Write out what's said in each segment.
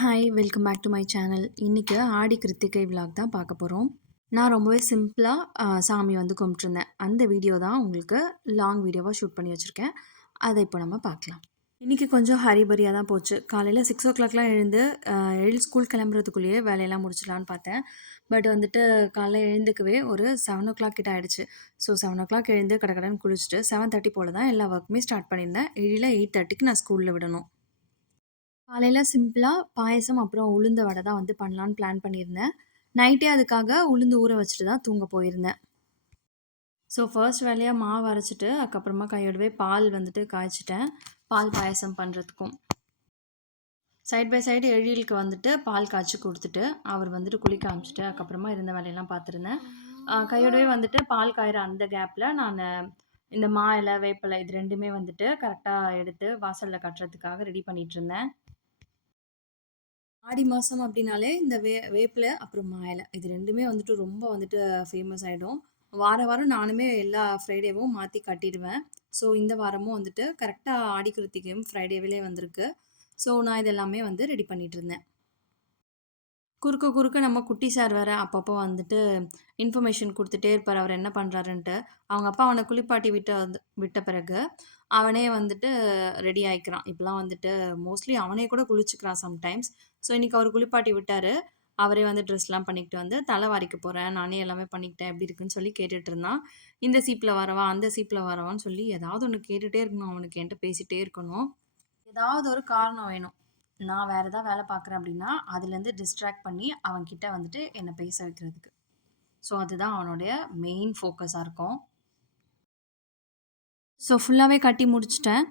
Hi welcome back to my channel. இன்றைக்கி Aadi Krittika vlog தான் பார்க்க போகிறோம். நான் ரொம்பவே சிம்பிளாக சாமி வந்து கும்பிட்ருந்தேன். அந்த வீடியோ தான் உங்களுக்கு லாங் வீடியோவாக ஷூட் பண்ணி வச்சுருக்கேன். அதை இப்போ நம்ம பார்க்கலாம். இன்றைக்கி கொஞ்சம் ஹரிபரியாக தான் போச்சு. காலையில் 6 o'clockலாம் எழுந்து ஸ்கூல் கிளம்புறதுக்குள்ளேயே வேலையெல்லாம் முடிச்சிடலான்னு பார்த்தேன். பட் வந்துட்டு காலைல எழுந்துக்கவே ஒரு 7 o'clock கிட்ட ஆகிடுச்சு. ஸோ 7 o'clock எழுந்து கடகடன்னு குளிச்சுட்டு 7:30 போல் தான் எல்லா ஒர்க்குமே ஸ்டார்ட் பண்ணியிருந்தேன். 8:30க்கு நான் ஸ்கூலில் விடணும். காலையில சிம்பிளா பாயாசம் அப்புறம் உளுந்த வடை தான் வந்து பண்ணலான்னு பிளான் பண்ணியிருந்தேன். நைட்டே அதுக்காக உளுந்து ஊற வச்சுட்டு தான் தூங்க போயிருந்தேன். ஸோ ஃபர்ஸ்ட் வேலையா மாவு அரைச்சுட்டு, அதுக்கப்புறமா கையோடவே பால் வந்துட்டு காய்ச்சிட்டேன். பால் பாயாசம் பண்ணுறதுக்கும். சைட் பை சைடு எழிலுக்கு வந்துட்டு பால் காய்ச்சி குடுத்துட்டு, அவர் வந்துட்டு குளிக்க அனுப்பிச்சுட்டு, அதுக்கப்புறமா இருந்த வேலையெல்லாம் பார்த்துருந்தேன். கையோடவே வந்துட்டு பால் காய்ற அந்த கேப்பில நானு இந்த மா இலை, வேப்பிலை இது 2மே வந்துட்டு கரெக்ட்டா எடுத்து வாசல்ல கட்டுறதுக்காக ரெடி பண்ணிட்டுருந்தேன். ஆடி மாதம் அப்படின்னாலே இந்த வேப்பிலை அப்புறம் மா இலை இது 2மே வந்துட்டு ரொம்ப வந்துட்டு ஃபேமஸ் ஆகிடும். வாரம் நானுமே எல்லா ஃப்ரைடேவும் மாற்றி கட்டிடுவேன். ஸோ இந்த வாரமும் வந்துட்டு கரெக்டாக ஆடி கிருத்திகையும் ஃப்ரைடேவிலே வந்திருக்கு. ஸோ நான் இதெல்லாமே வந்து ரெடி பண்ணிட்டு இருந்தேன். குறுக்க நம்ம குட்டி சார் வேற அப்பப்போ வந்துட்டு இன்ஃபர்மேஷன் குடுத்துட்டே இருப்பாரு. அவர் என்ன பண்றாருன்ட்டு. அவங்க அப்பா அவன குளிப்பாட்டி விட்ட பிறகு, அவனே வந்துட்டு ரெடி ஆயிக்கிறான். இப்பலாம் வந்துட்டு மோஸ்ட்லி அவனே கூட குளிச்சுக்கிறான் சம்டைம்ஸ். ஸோ இன்னைக்கு அவரு குளிப்பாட்டி விட்டாரு. அவரே வந்து ட்ரெஸ்லாம் பண்ணிக்கிட்டு வந்து, "தல வாரிக்க போறேன். நானே எல்லாமே பண்ணிக்கிட்டேன். எப்படி இருக்குன்னு?" சொல்லி கேட்டுட்டு இருந்தான். இந்த சீப்ல வரவா? அந்த சீப்ல வரவான்னு சொல்லி ஏதாவது ஒண்ணு கேட்டுட்டே இருக்கணும் அவனுக்கு. என்ட்ட பேசிட்டே இருக்கணும். ஏதாவது ஒரு காரணம் வேணும். நான் வேற ஏதாவது வேலை பார்க்குறேன் அப்படின்னா, அதுலேருந்து டிஸ்ட்ராக்ட் பண்ணி அவன்கிட்ட வந்துட்டு என்ன பேச வைக்கிறதுக்கு. ஸோ அதுதான் அவனுடைய மெயின் ஃபோக்கஸா இருக்கும். ஸோ ஃபுல்லாவே கட்டி முடிச்சுட்டேன்.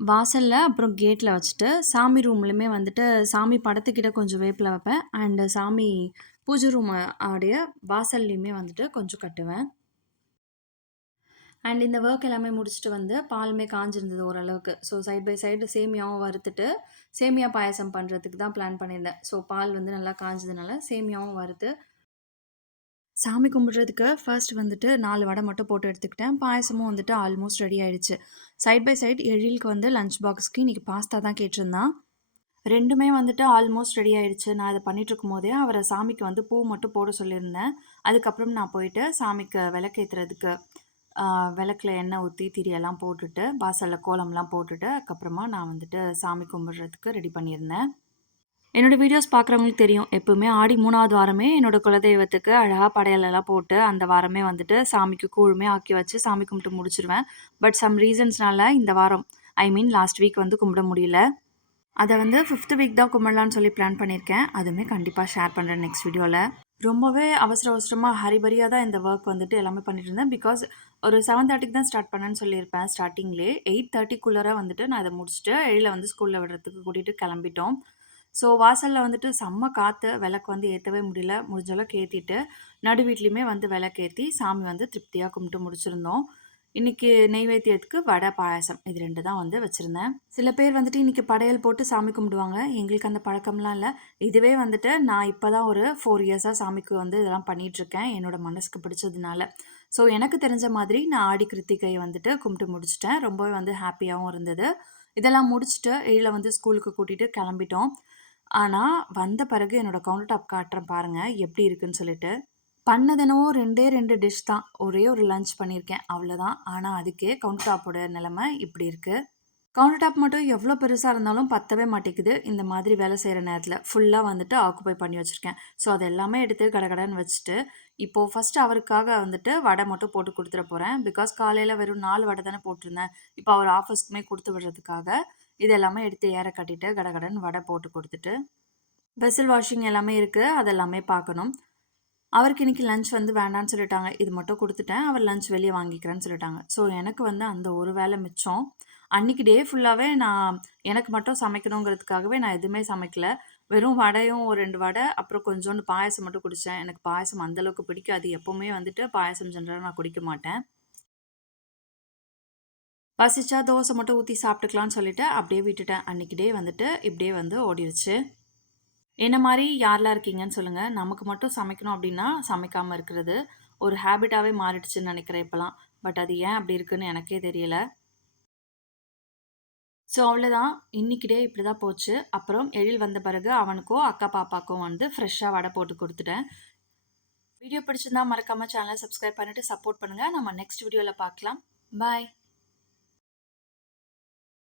வாசல்ல அப்புறம் கேட்ல வச்சுட்டு, சாமி ரூம்லயுமே வந்துட்டு சாமி படத்துக்கிட்ட கொஞ்சம் வேப்பில வைப்பேன். அண்ட் சாமி பூஜை ரூம் உடைய வாசல்லயுமே வந்துட்டு கொஞ்சம் கட்டுவேன். அண்ட் இந்த ஒர்க் எல்லாமே முடிச்சுட்டு வந்து பாலுமே காஞ்சிருந்தது ஓரளவுக்கு. ஸோ சைட் பை சைடு சேமியாவும் வறுத்துட்டு, சேமியா பாயாசம் பண்ணுறதுக்கு தான் பிளான் பண்ணியிருந்தேன். ஸோ பால் வந்து நல்லா காஞ்சதுனால சேமியாவும் வறுத்து, சாமி கும்பிடுறதுக்கு ஃபர்ஸ்ட் வந்துட்டு 4 வடை மட்டும் போட்டு எடுத்துக்கிட்டேன். பாயாசமும் வந்துட்டு ஆல்மோஸ்ட் ரெடி ஆயிடுச்சு. சைட் பை சைடு எழிலுக்கு வந்து லஞ்ச் பாக்ஸ்க்கு இன்னைக்கு பாஸ்தா தான் கேட்டிருந்தான். 2மே வந்துட்டு ஆல்மோஸ்ட் ரெடி ஆயிடுச்சு. நான் இத பண்ணிட்டுருக்கும்போதே அவர சாமிக்கு வந்து பூ மட்டும் போட சொல்லியிருந்தேன். அதுக்கப்புறம் நான் போயிட்டு சாமிக்கு விளக்கேத்துறதுக்கு அ விளக்குல எண்ணெய் ஊத்தி திரியெல்லாம் போட்டுட்டு, வாசல்ல கோலம்லாம் போட்டுட்டு, அதுக்கப்புறமா நான் வந்துட்டு சாமி கும்பிடுறதுக்கு ரெடி பண்ணியிருந்தேன். என்னோட வீடியோஸ் பார்க்குறவங்களுக்கு தெரியும். எப்பவுமே ஆடி 3வது வாரமே என்னோட குலதெய்வத்துக்கு அழகா படையலெல்லாம் போட்டு, அந்த வாரமே வந்துட்டு சாமிக்கு கூழுமே ஆக்கி வச்சு சாமி கும்பிட்டு முடிச்சுருவேன். பட் சம் ரீசன்ஸ்னால இந்த வாரம் ஐ மீன் லாஸ்ட் வீக் வந்து கும்பிட முடியல. அத வந்து 5த் வீக் தான் கும்பிடலான்னு சொல்லி பிளான் பண்ணியிருக்கேன். அதுவுமே கண்டிப்பா ஷேர் பண்றேன் நெக்ஸ்ட் வீடியோல. ரொம்பவே அவசரமா ஹரிபரியா தான் இந்த ஒர்க் வந்துட்டு எல்லாமே பண்ணிட்டு இருந்தேன். பிகாஸ் ஒரு 7:30க்கு தான் ஸ்டார்ட் பண்ணேன்னு சொல்லியிருப்பேன் ஸ்டார்ட்டிங்லயே. 8:30க்குள்ளர வந்துட்டு நான் இத முடிச்சுட்டு, எழில வந்து ஸ்கூல்ல விடுறதுக்கு கூட்டிட்டு கிளம்பிட்டோம். ஸோ வாசல்ல வந்துட்டு செம்ம காத்து. விளக்கு வந்து ஏத்தவே முடியல. முடிஞ்ச அளவுக்கு ஏத்திட்டு, நடு வீட்லயுமே வந்து விளக்கேத்தி, சாமி வந்து திருப்தியா கும்பிட்டு முடிச்சிருந்தோம். இன்னைக்கு நெய்வேத்தியத்துக்கு வடை, பாயாசம் இது 2 தான் வந்து வச்சிருந்தேன். சில பேர் வந்துட்டு இன்னைக்கு படையல் போட்டு சாமி கும்பிடுவாங்க. எங்களுக்கு அந்த பழக்கம்லாம் இல்ல. இதுவே வந்துட்டு நான் இப்ப தான் ஒரு 4 இயர்ஸா சாமிக்கு வந்து இதெல்லாம் பண்ணிட்டுருக்கேன். என்னோட மனசுக்கு பிடிச்சதுனால. ஸோ எனக்கு தெரிஞ்ச மாதிரி நான் ஆடி கிருத்திகை வந்துட்டு கும்பிட்டு முடிச்சுட்டேன். ரொம்பவே வந்து ஹேப்பியாவும் இருந்தது. இதெல்லாம் முடிச்சுட்டு எழில வந்து ஸ்கூலுக்கு கூட்டிட்டு கிளம்பிட்டோம். ஆனா, வந்த பிறகு என்னோட கவுண்டர் டாப் காட்டுறேன் பாருங்க, எப்படி இருக்குன்னு சொல்லிட்டு. பண்ணது என்னவோ 2 டிஷ் தான். ஒரே ஒரு லஞ்ச் பண்ணியிருக்கேன். அவ்வளோதான். ஆனா, அதுக்கே கவுண்டர் டாப்போட நிலைமை இப்படி இருக்கு. கவுண்டர் டாப் மட்டும் எவ்வளோ பெருசா இருந்தாலும் பத்தவே மாட்டேங்குது. இந்த மாதிரி வேலை செய்ற நேரத்தில. ஃபுல்லா வந்துட்டு ஆக்குபை பண்ணி வச்சிருக்கேன். ஸோ, அது எல்லாமே எடுத்து கடகடன்னு வச்சுட்டு, இப்போ ஃபர்ஸ்ட் அவருக்காக வந்துட்டு வடை மட்டும் போட்டு குடுத்துற போறேன். பிகாஸ் காலையில வெறும் 4 வடை தானே போட்டிருந்தேன். இப்போ அவர் ஆஃபீஸ்க்குமே குடுத்து விடுறதுக்காக, இது எல்லாமே எடுத்து ஏற கட்டிட்டு கடகடன்னு வடை போட்டு குடுத்துட்டு, வெசல் வாஷிங் எல்லாமே இருக்கு. அதெல்லாமே பார்க்கணும். அவருக்கு இன்னைக்கு லஞ்ச் வந்து வேண்டான்னு சொல்லிட்டாங்க. இது மட்டும் குடுத்துட்டேன். அவர் லஞ்ச் வெளிய வாங்கிக்கிறேன்னு சொல்லிட்டாங்க. ஸோ, எனக்கு வந்து அந்த ஒரு வேலை மிச்சம். அன்னைக்கு டே ஃபுல்லாவே நான் எனக்கு மட்டும் சமைக்கணுங்கிறதுக்காகவே நான் எதுவுமே சமைக்கல. வெறும் வடையும் ஒரு 2 வடை, அப்புறம் கொஞ்சோண்டு பாயாசம் மட்டும் குடிச்சேன். எனக்கு பாயாசம் அந்த அளவுக்கு பிடிக்காது. எப்பவுமே வந்துட்டு பாயாசம் ஜெனரலா நான் குடிக்க மாட்டேன். பசிச்சா தோசை மட்டும் ஊத்தி சாப்பிட்டுக்கலான்னு சொல்லிட்டு அப்படியே விட்டுட்டேன். அன்னைக்கு டே வந்துட்டு இப்படியே வந்து ஓடிருச்சு. என்ன மாரி யாரெல்லாம் இருக்கீங்கன்னு சொல்லுங்க. நமக்கு மட்டும் சமைக்கணும் அப்டின்னா, சமைக்காம இருக்கிறது. ஒரு ஹேபிட்டாவே மாறிடுச்சுன்னு நெனைக்கிறேன் இப்பலாம். பட் அது ஏன் அப்டி இருக்குன்னு எனக்கே தெரியல. ஸோ அவ்வளோதான். இன்னைக்கு டே இப்படி தான் போச்சு. அப்புறம் எழில் வந்த பிறகு அவனுக்கும், அக்கா, பாப்பாக்கும் வந்து ஃப்ரெஷ்ஷா வடை போட்டு குடுத்துட்டேன். வீடியோ பிடிச்சிருந்தா மறக்காம சேனல சப்ஸ்கிரைப் பண்ணிட்டு சப்போர்ட் பண்ணுங்க. நம்ம நெக்ஸ்ட் வீடியோல பார்க்கலாம். பாய்.